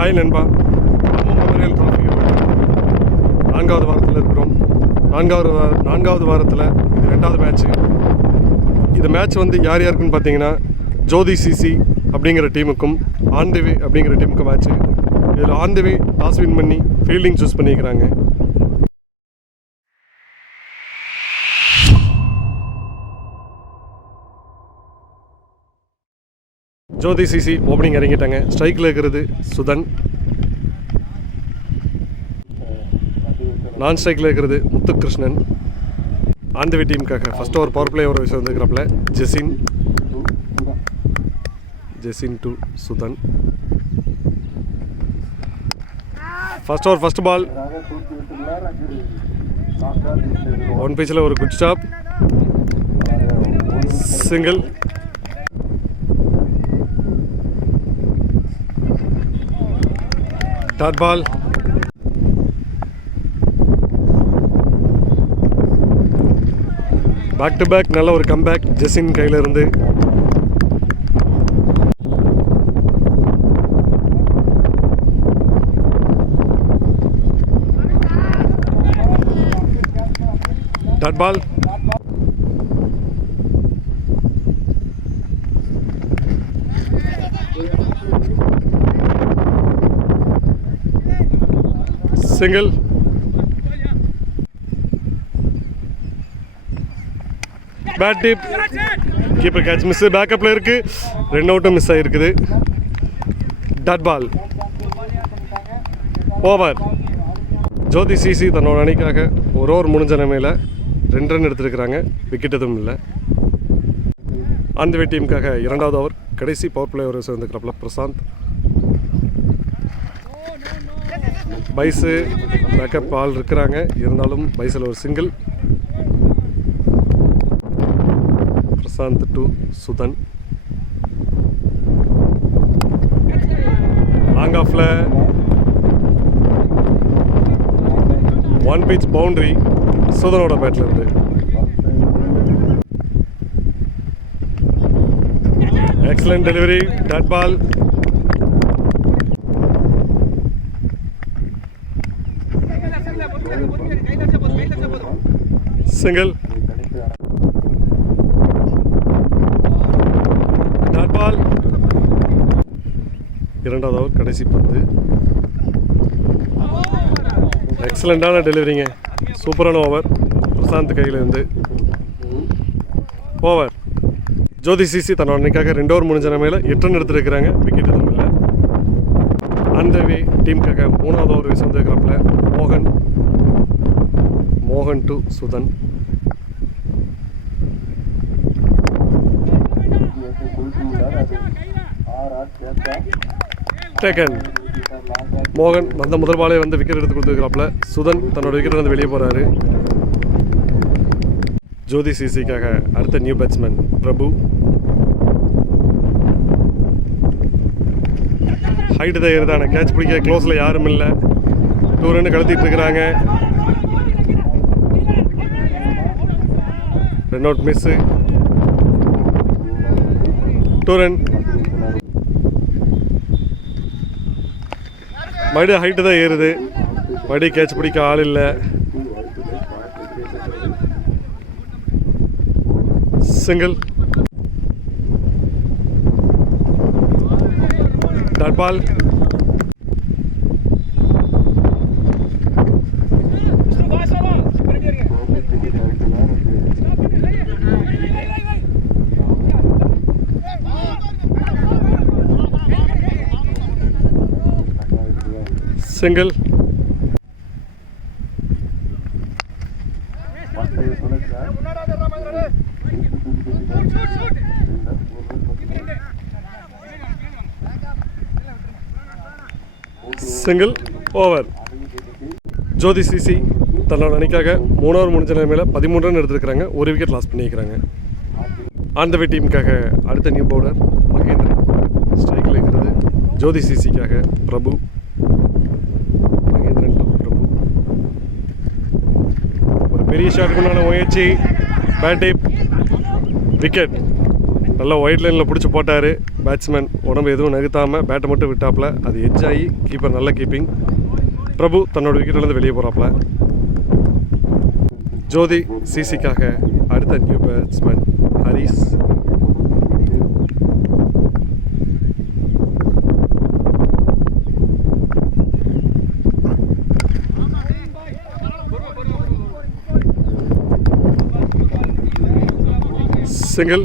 Hi நண்பா, நம்ம memorial ட்ராஃபியோட 4வது வாரத்தில் இருக்கிறோம். நான்காவது வாரத்தில் இது 2வது மேட்ச்சு. இந்த மேட்ச் வந்து யார் யாருக்குன்னு பார்த்தீங்கன்னா ஜோதி சிசி அப்படிங்கிற டீமுக்கும் ஆண்டவே அப்படிங்கிற டீமுக்கும் மேட்ச்சு. இதில் ஆண்டவே டாஸ் வின் பண்ணி ஃபீல்டிங் சூஸ் பண்ணிக்கிறாங்க. ஜோதி சிசி ஓப்பனிங் இறங்கிட்டாங்க. ஸ்ட்ரைக்கில் இருக்கிறது சுதன், நான் ஸ்ட்ரைக்கில் இருக்கிறது முத்துகிருஷ்ணன். ஆண்டவி டீமுக்காக ஃபஸ்ட் ஓவர் பவர் பிளே ஒரு விஷயம் வந்துருக்கிறப்பல Jesin to Sudhan. First over first ball, one பிச்சில் ஒரு good stop, single. Dot ball, back to back நல்ல ஒரு கம்பேக் ஜெசின் கையில் இருந்து. Dot ball, single. Bat tip, keeper catch miss. பேக்கப்பில் இருக்கு, 2 அவுட்டும் மிஸ் ஆகிருக்குது. Dot ball, over. Jothi CC தன்னோட அணிக்காக ஒரு ஓவர் முடிஞ்ச நிலைமையில் 2 ரன் எடுத்துருக்கிறாங்க. விக்கெட் எதுவும் இல்லை. ஆண்டவே டீமுக்காக 2வது ஓவர் கடைசி பவர் பிளே ஒரு சேர்ந்துக்கிறப்பல பிரசாந்த். பைஸு பேக்கப் ஆள் இருக்கிறாங்க, இருந்தாலும் பைஸில் ஒரு single. Prashanth to Sudhan. Long ஆஃபில் 1 pitch பவுண்டரி சுதனோட பேட்டில் இருந்து. Excellent delivery. Dot ball, single. Dot ball, 2வது ஓவர் கடைசி பந்து. எக்ஸலண்டான டெலிவரிங்க, சூப்பரான ஓவர் பிரசாந்த் கையில் இருந்து. ஓவர். ஜோதி சிசி தன்னோட அன்னைக்காக 2 ஓவர் முடிஞ்ச நிலைமையில் 8 ரன் எடுத்துருக்கிறாங்க. விக்கெட் எதுவும் இல்லை. அந்த வே டீமுக்காக 3வது ஓவர் வீச வந்துருக்கிறப்பல மோகன் டு சுதன். டேக்கன். மோகன் வந்த முதல் பாலே வந்து விக்கெட் எடுத்து கொடுத்துருக்கிறாப்புல. சுதன் தன்னோட விக்கெட் வந்து வெளியே போகிறாரு. ஜோதி சிசிக்காக அடுத்த நியூ பேட்ஸ்மேன் பிரபு. ஹைட்டு தான் ஏறுதான, கேட்ச் பிடிக்க க்ளோஸில் யாரும் இல்லை. 2 ரன் கழுத்திட்டு இருக்கிறாங்க. 2 அவுட் மிஸ்ஸு. 2 ரன். மறுபடியும் ஹைட்டு தான் ஏறுது, மறுபடியும் கேட்ச் பிடிக்க ஆள் இல்லை. Single. Dot ball, single. Single. Over. Jothi CC தன்னோட அணிக்காக 3 ஓவர் முடிஞ்ச நிலைமையில் 13 ரன் எடுத்துருக்கிறாங்க. 1 விக்கெட் லாஸ் பண்ணிக்கிறாங்க. ஆண்டவே டீமுக்காக அடுத்த நியூ பவுலர் மகேந்திரன். ஸ்ட்ரைக்கில் இருக்கிறது ஜோதி சிசிக்காக பிரபு. மகேந்திரன் டு பிரபு. ஒரு பெரிய ஷாட்டுக்குண்டான முயற்சி. Bat tip, wicket. நல்லா ஒயிட் லைனில் பிடிச்சி போட்டார். பேட்ஸ்மேன் உடம்பு எதுவும் நகர்த்தாமல் பேட்டை மட்டும் விட்டாப்புல, அது எட்ஜ் ஆகி கீப்பர் நல்ல கீப்பிங். பிரபு தன்னோட விக்கெட்லேருந்து வெளியே போகிறாப்புல. ஜோதி சிசிக்காக அடுத்த new batsman Haris. Single.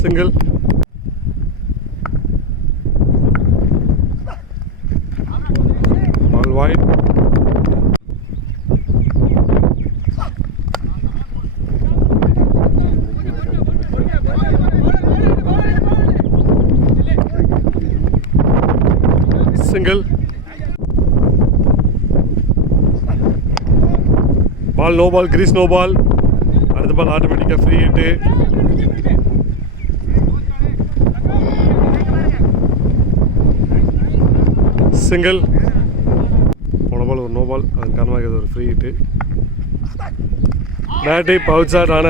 Single. Ball wide. Single. Ball no ball, crease no ball. அடுத்த பால் ஆட்டோமேட்டிக்காக ஃப்ரீ ஹிட்டு. சிங்கிள். போன பால் ஒரு நோ பால், அது காரணமாக இது ஒரு ஃப்ரீ ஹிட்டு. பேட்டு பவுச்சாட் ஆன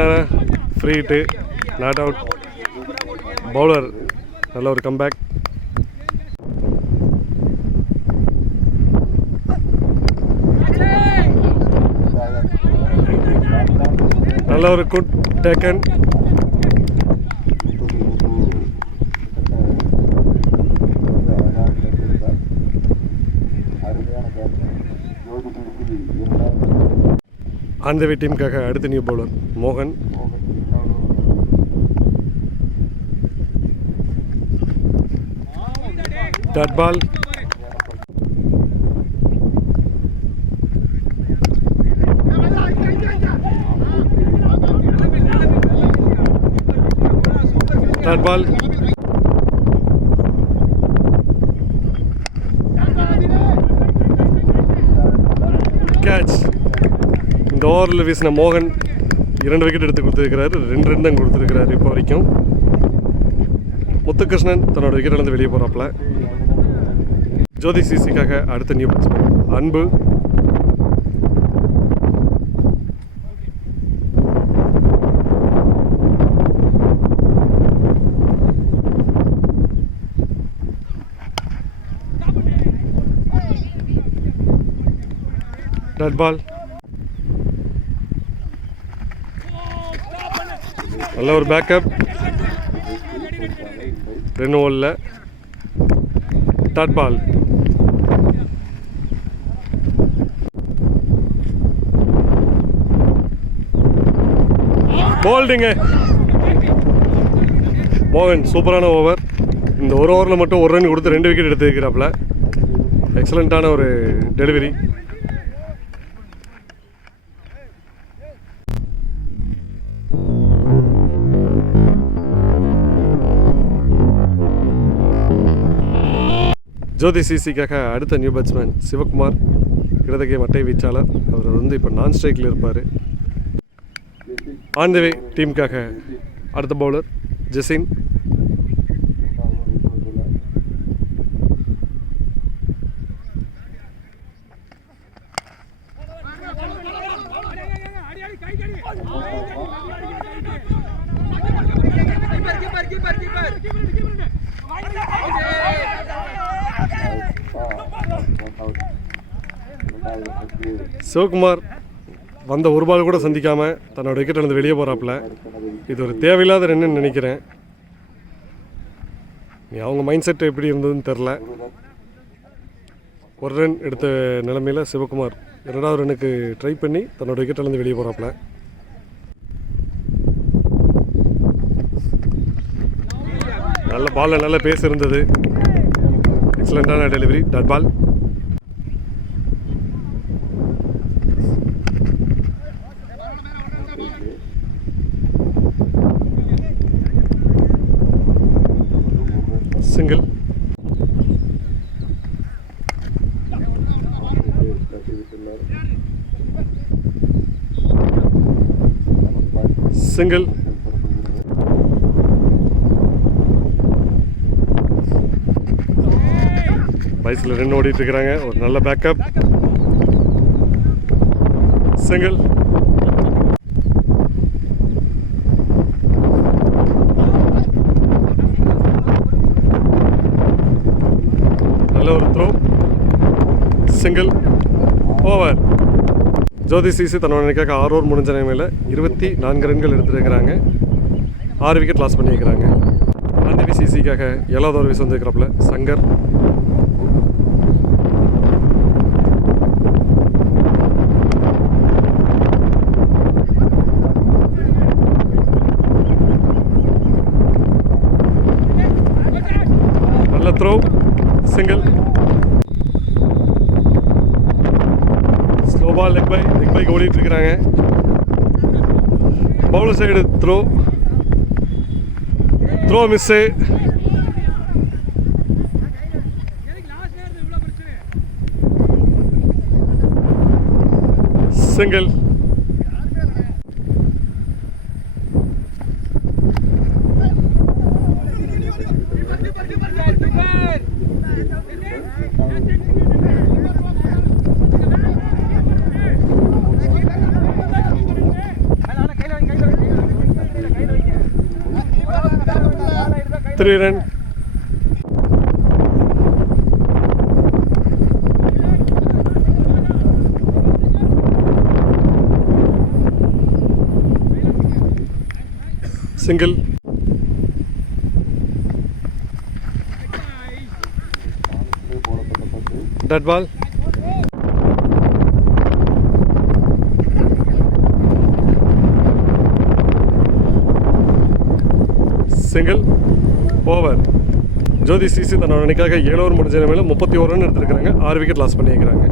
free hit, not out. Bowler நல்ல ஒரு கம்பேக். நல்ல ஒரு குட் டேக்கன். ஆந்திரவே டீமுக்காக அடுத்த நியூ பவுலர் மோகன். Dot ball. Dot ball. Catch. இந்த ஓவரில் வீசின மோகன் 2 விக்கெட் எடுத்து கொடுத்துருக்கிறாரு. 2 ரன் தான் கொடுத்துருக்கிறாரு இப்போ வரைக்கும். முத்துகிருஷ்ணன் தன்னோட விக்கெட்லேருந்து வெளியே போகிறாப்புல. ஜோதி சிசிக்காக அடுத்த new batsman Anbu. Dot ball. நல்ல ஒரு பேக்கப். 2 ஓவரில் டாட் பால். போல்டிங்க. மோகன் சூப்பரான ஓவர். இந்த ஒரு ஓவரில் மட்டும் 1 ரன் கொடுத்து 2 விக்கெட் எடுத்துக்கிறாப்புல. எக்ஸலண்ட்டான ஒரு டெலிவரி. ஜோதி சிசிக்காக அடுத்த நியூ பேட்ஸ்மேன் சிவகுமார், இடதுகை மட்டை வீச்சாளர். அவர் இப்போ நான் ஸ்ட்ரைக்கில் இருப்பார். ஆன் தி வே டீமுக்காக அடுத்த பவுலர் ஜெசின். சிவகுமார் வந்த ஒரு பால் கூட சந்திக்காமல் தன்னோட விக்கெட்டிலிருந்து வெளியே போகிறாப்புல. இது ஒரு தேவையில்லாத ரன்னு நினைக்கிறேன். அவங்க மைண்ட் செட் எப்படி இருந்ததுன்னு தெரில. 1 ரன் எடுத்த நிலைமையில் சிவகுமார் 2வது ரன்னுக்கு ட்ரை பண்ணி தன்னோட விக்கெட்டிலிருந்து வெளியே போகிறாப்புல. நல்ல பாலில் நல்ல பேஸ் இருந்தது. எக்ஸலண்ட்டான delivery. Dot ball. Single. Single. பைஸில் ரெண்டு ஓடிட்டு இருக்கிறாங்க. ஒரு நல்ல பேக்கப். சிங்கிள். நல்ல ஒரு throw. Single. Over. Jothi CC தன்னோட நினைக்காக 6 ஓவர் முடிஞ்ச நிலைமையில் 24 ரன்கள் எடுத்துருக்கிறாங்க. 6 விக்கெட் லாஸ் பண்ணியிருக்கிறாங்க. ஆந்திவி சிசிக்காக 7வது ஓவர் வீச வந்துருக்கிறப்பல சங்கர். நல்ல throw. Single. Slow ball. Leg பைக்கு ஓடிட்டு இருக்கிறாங்க. Bowler side throw miss. Single. Three run. Single. Dead ball. Single. Over. Jothi CC தன்னோட அணிக்காக 7 ஓவர் முடிஞ்ச நிலைமையில் 31 ரன் எடுத்துருக்காங்க. 6 விக்கெட் லாஸ் பண்ணியிருக்கிறாங்க.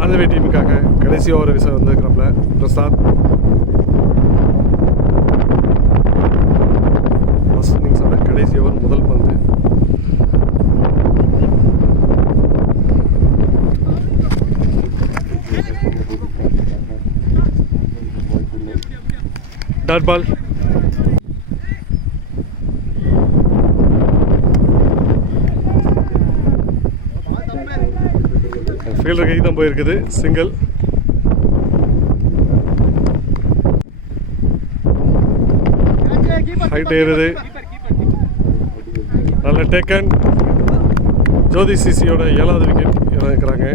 ஆந்திவே டீமுக்காக கடைசி ஓவர் வீச வந்துருக்கிறப்பல பிரசாத். ஃபர்ஸ்ட் இன்னிங்ஸோட கடைசி ஓவர் முதல் பந்து. Dot ball. ஃபீல்டர் கைக்கு தான் போயிருக்குது. சிங்கிள். ஹைட் ஏறுது. நல்ல டேக்கன். ஜோதி சிசியோட 7வது விக்கெட் இறங்குறாங்க.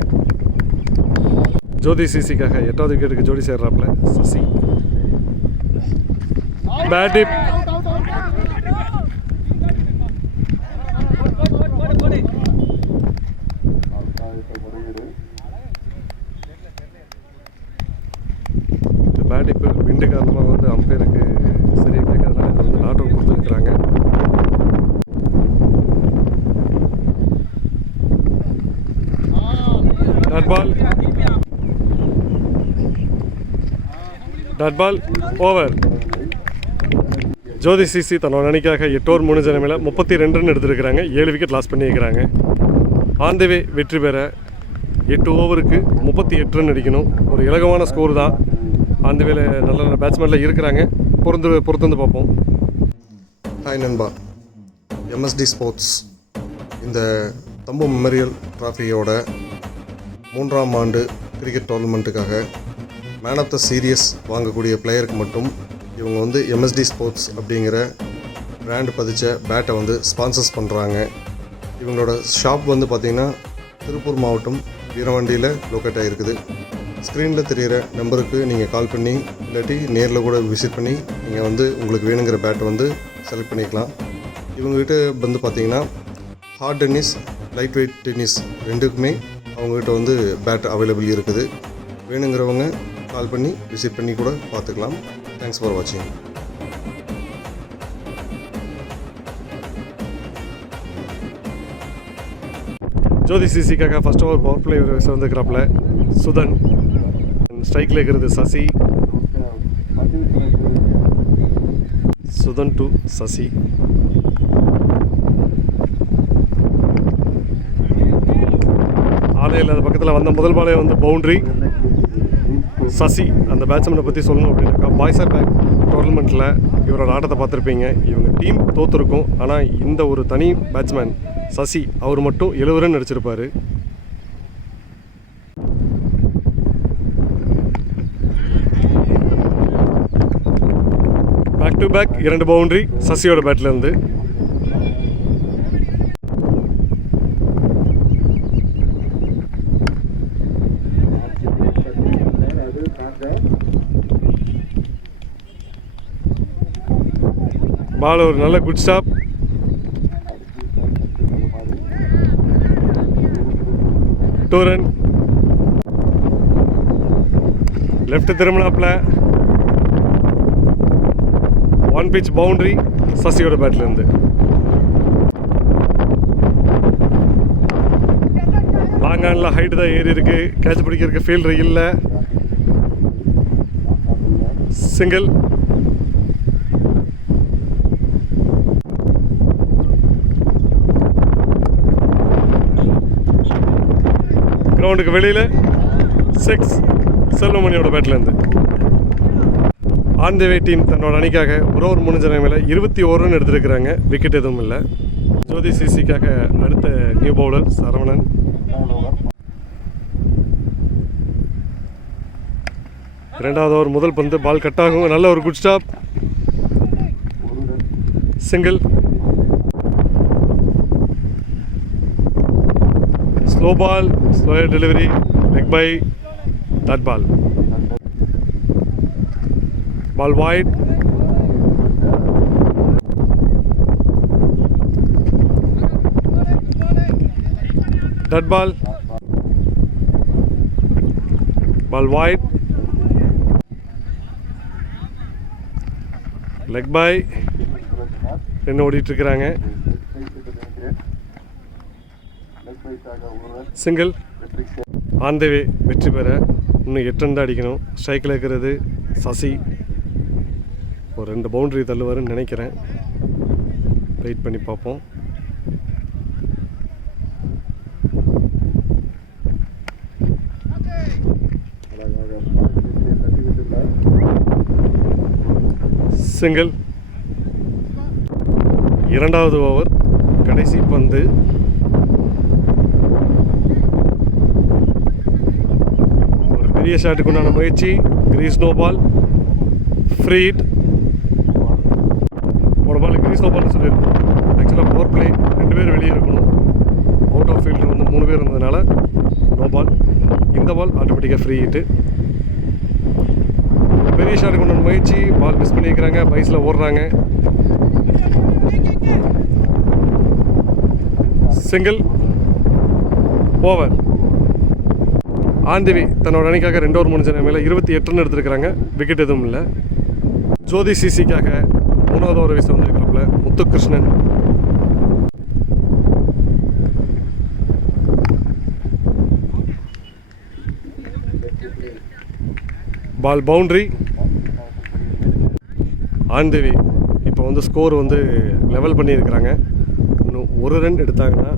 ஜோதி சிசிக்காக 8வது விக்கெட்டுக்கு ஜோடி சேர்றாப்புல சசி. Bat tip. பேட் இப்போ விண்டு காரணமாக வந்து அம்பையருக்கு சரியாக கேட்காதனால இதை வந்து நாட் அவுட் கொடுத்துருக்குறாங்க. Dot ball. Over. Jothi CC தன்னோட அணிக்காக 8 ஓவர் முடிஞ்ச நிலைமையில் 32 ரன் எடுத்துருக்கிறாங்க. 7 விக்கெட் லாஸ் பண்ணியிருக்கிறாங்க. ஆந்திவே வெற்றி பெற 8 ஓவருக்கு 38 ரன் அடிக்கணும். ஒரு இலகுவான ஸ்கோர் தான். ஆந்திவேல நல்ல நல்ல பேட்ஸ்மேனில் இருக்கிறாங்க. பொறுத்து பார்ப்போம். ஹாய் நண்பா. எம்எஸ்டி ஸ்போர்ட்ஸ் இந்த தம்பு மெமோரியல் ட்ராஃபியோட 3ஆம் ஆண்டு கிரிக்கெட் டோர்னமெண்ட்டுக்காக மேன் ஆஃப் த சீரியஸ் வாங்கக்கூடிய பிளேயருக்கு மட்டும் இவங்க வந்து எம்எஸ்டி ஸ்போர்ட்ஸ் அப்படிங்கிற பிராண்ட் பதிச்ச பேட்டை வந்து ஸ்பான்சர்ஸ் பண்ணுறாங்க. இவங்களோட ஷாப் வந்து பார்த்திங்கன்னா திருப்பூர் மாவட்டம் வீரவண்டியில் லொக்கேட் ஆகிருக்குது. ஸ்க்ரீனில் தெரிகிற நம்பருக்கு நீங்கள் கால் பண்ணி இல்லாட்டி நேரில் கூட விசிட் பண்ணி நீங்கள் வந்து உங்களுக்கு வேணுங்கிற பேட்டை வந்து செலக்ட் பண்ணிக்கலாம். இவங்ககிட்ட வந்து பார்த்திங்கன்னா hard tennis, light weight tennis ரெண்டுக்குமே அவங்ககிட்ட வந்து பேட் அவைலபிள் இருக்குது. வேணுங்கிறவங்க கால் பண்ணி விசிட் பண்ணி கூட பார்த்துக்கலாம். தேங்க்ஸ் ஃபார் வாட்சிங். ஜோதி சிசிக்காக ஃபர்ஸ்ட் ஓவர் பவர் பிளே வந்துக்கிறாப்புல சுதன். ஸ்ட்ரைக்கில் இருக்கிறது சசி. சுதன் டு சசி. ஆளே இல்லாத பக்கத்தில் வந்த முதல் பாலே வந்து பவுண்ட்ரி. சசி அந்த பேட்ஸ்மேனை பற்றி சொல்லணும் அப்படின்னாக்கா பாய்ஸர் பேக் டோர்னமெண்ட்டில் இவரோட ஆட்டத்தை பார்த்துருப்பீங்க. இவங்க டீம் தோற்றுருக்கும். ஆனால் இந்த ஒரு தனி பேட்ஸ்மேன் சசி அவர் மட்டும் 70 ரன் அடிச்சிருப்பார். பேக் டு பேக் 2 பவுண்டரி சசியோட பேட்லேருந்து. பால் ஒரு நல்ல good stop. Two run. Left திரும்பினாப்ல 1 pitch பவுண்டரி சசியோட பேட்லேருந்து. லாங் ஆனில் ஹைட்டு தான் ஏறி இருக்கு. கேட்ச் பிடிக்கிறதுக்கு ஃபீல்டர் இல்லை. சிங்கிள். கிரவுண்டுக்கு வெளியில் 6 செல்வமணியோட பேட்லேருந்து. ஆன் தி வே டீம் தன்னோட அணிக்காக ஒரு ஓவர் முடிஞ்ச நிலைமையில் 21 ரன் எடுத்திருக்கிறாங்க. விக்கெட் எதுவும் இல்லை. ஜோதி சிசிக்காக அடுத்த நியூ பவுலர் சரவணன். இரண்டாவது ஓவர் முதல் பந்து பால் கட் ஆகும். நல்ல ஒரு good stop. Single. Slow ball, slow delivery, leg bye, dot ball. Ball wide. Dot ball. Ball wide. Leg bye. என்ன ஓடிட்டுருக்கிறாங்க. சிங்கிள். ஆன் தி வே வெற்றி பெற இன்னும் 8 ரன் தான் அடிக்கணும். ஸ்ட்ரைக்கில் இருக்கிறது சசி. ஒரு 2 பவுண்டரி தள்ளுவாருன்னு நினைக்கிறேன். வெயிட் பண்ணி பார்ப்போம். சிங்கிள். இரண்டாவது ஓவர் கடைசி பந்து. ஒரு பெரிய ஷாட்டுக்கு உண்டான முயற்சி. Crease no ball. Free hit. ஒரு பால் கிரீஸ் நோ பால்னு சொல்லியிருக்கோம். ஆக்சுவலாக பவர் பிளே 2 பேர் வெளியே இருக்கணும். அவுட் ஆஃப் ஃபீல்டில் வந்து 3 பேர் இருந்ததுனால நோ பால். இந்த பால் ஆட்டோமேட்டிக்காக ஃப்ரீ ஹிட்டு. பெரிய ஷாட்டுக்கு உண்டான முயற்சி. பால் மிஸ் பண்ணியிருக்கிறாங்க. பைஸில் ஓடுறாங்க. சிங்கிள். ஓவர். ஆந்திவி தன்னோட அணிக்காக 2 ஓவர் முடிஞ்ச நிலைமையில் 28 ரன் எடுத்திருக்கிறாங்க. விக்கெட் எதுவும் இல்லை. ஜோதி சிசிக்காக 3வது ஓவர் வீச வந்திருக்கிறப்பல முத்துகிருஷ்ணன். பால் பவுண்ட்ரி. ஆந்திவி இப்போ வந்து ஸ்கோர் வந்து லெவல் பண்ணியிருக்கிறாங்க. இன்னும் 1 ரன் எடுத்தாங்கன்னா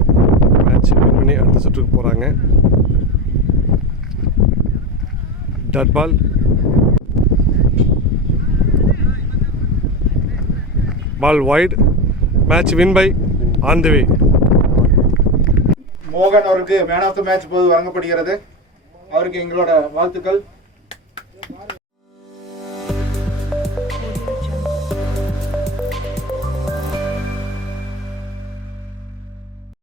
மேட்ச் வின் பண்ணி அடுத்த சுற்றுக்கு போகிறாங்க. Dot ball. Ball wide. Match win by on the way. மோகன் அவருக்கு மேன் ஆஃப் த மேட்ச் போது வழங்கப்படுகிறது. அவருக்கு எங்களோட வாழ்த்துக்கள்.